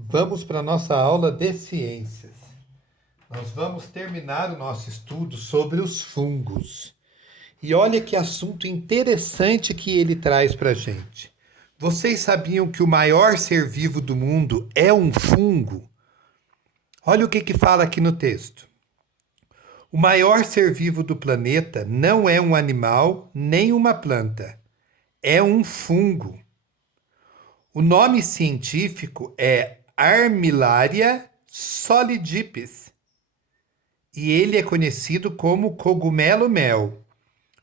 Vamos para a nossa aula de ciências. Nós vamos terminar o nosso estudo sobre os fungos. E olha que assunto interessante que ele traz para a gente. Vocês sabiam que o maior ser vivo do mundo é um fungo? Olha o que fala aqui no texto. O maior ser vivo do planeta não é um animal nem uma planta. É um fungo. O nome científico é Armillaria solidipes. E ele é conhecido como cogumelo-mel,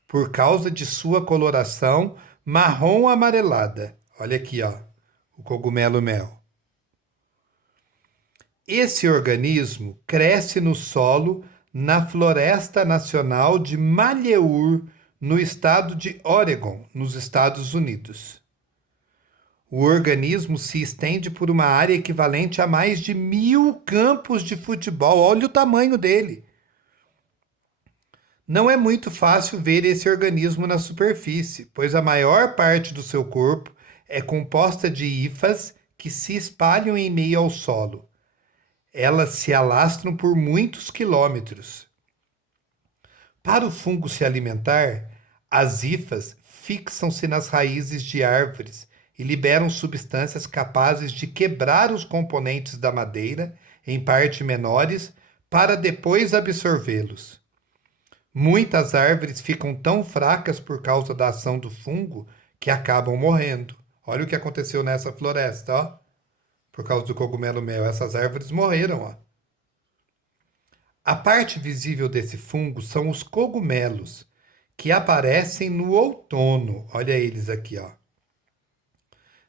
por causa de sua coloração marrom amarelada. Olha aqui, ó, o cogumelo-mel. Esse organismo cresce no solo na Floresta Nacional de Malheur, no estado de Oregon, nos Estados Unidos. O organismo se estende por uma área equivalente a mais de 1.000 campos de futebol. Olha o tamanho dele. Não é muito fácil ver esse organismo na superfície, pois a maior parte do seu corpo é composta de hifas que se espalham em meio ao solo. Elas se alastram por muitos quilômetros. Para o fungo se alimentar, as hifas fixam-se nas raízes de árvores e liberam substâncias capazes de quebrar os componentes da madeira em partes menores para depois absorvê-los. Muitas árvores ficam tão fracas por causa da ação do fungo que acabam morrendo. Olha o que aconteceu nessa floresta, ó. Por causa do cogumelo-mel, essas árvores morreram, ó. A parte visível desse fungo são os cogumelos, que aparecem no outono. Olha eles aqui, ó.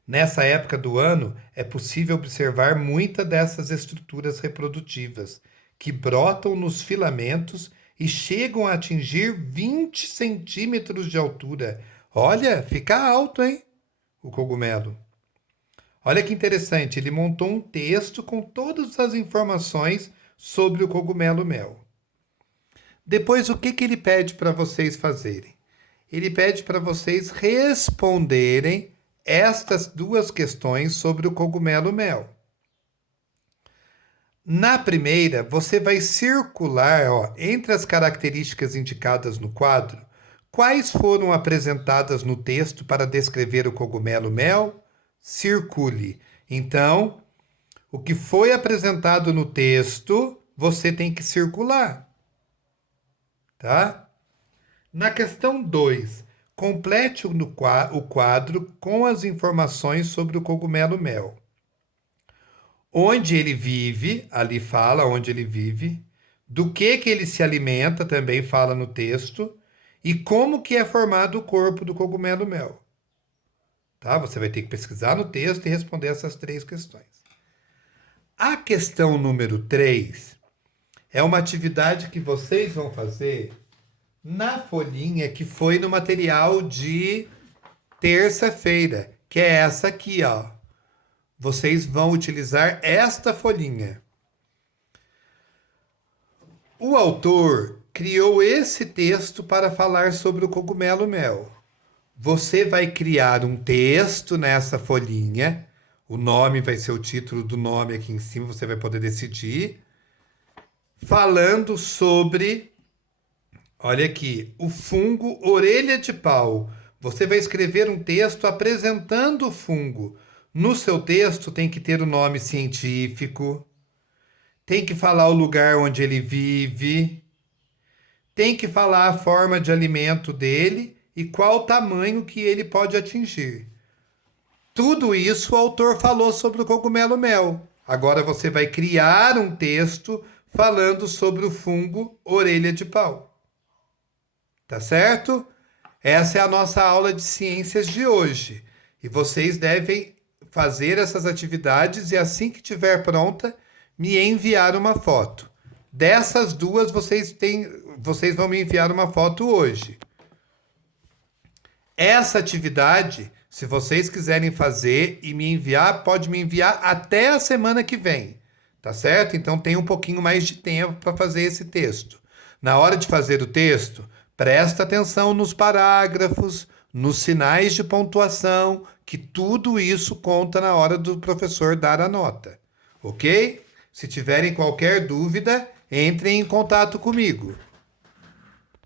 Nessa época do ano, é possível observar muitas dessas estruturas reprodutivas, que brotam nos filamentos e chegam a atingir 20 centímetros de altura. Olha, fica alto, hein? O cogumelo. Olha que interessante, ele montou um texto com todas as informações sobre o cogumelo-mel. Depois, o que ele pede para vocês fazerem? Ele pede para vocês responderem estas duas questões sobre o cogumelo-mel. Na primeira, você vai circular, ó, entre as características indicadas no quadro, quais foram apresentadas no texto para descrever o cogumelo-mel? Circule. Então, o que foi apresentado no texto, você tem que circular. Tá? Na questão 2, complete o quadro com as informações sobre o cogumelo-mel. Onde ele vive, ali fala onde ele vive, do que ele se alimenta, também fala no texto, e como que é formado o corpo do cogumelo-mel. Tá? Você vai ter que pesquisar no texto e responder essas 3 questões. A questão número 3 é uma atividade que vocês vão fazer na folhinha que foi no material de terça-feira, que é essa aqui, ó. Vocês vão utilizar esta folhinha. O autor criou esse texto para falar sobre o cogumelo-mel. Você vai criar um texto nessa folhinha. O nome vai ser o título do nome aqui em cima, você vai poder decidir. Falando sobre, olha aqui, o fungo orelha de pau. Você vai escrever um texto apresentando o fungo. No seu texto tem que ter o nome científico, tem que falar o lugar onde ele vive, tem que falar a forma de alimento dele e qual o tamanho que ele pode atingir. Tudo isso o autor falou sobre o cogumelo-mel. Agora você vai criar um texto falando sobre o fungo orelha de pau. Tá certo? Essa é a nossa aula de ciências de hoje. E vocês devem fazer essas atividades e assim que estiver pronta, me enviar uma foto. Dessas duas, vocês vão me enviar uma foto hoje. Essa atividade, se vocês quiserem fazer e me enviar, pode me enviar até a semana que vem. Tá certo? Então tem um pouquinho mais de tempo para fazer esse texto. Na hora de fazer o texto, presta atenção nos parágrafos, nos sinais de pontuação, que tudo isso conta na hora do professor dar a nota. ok? Se tiverem qualquer dúvida, entrem em contato comigo.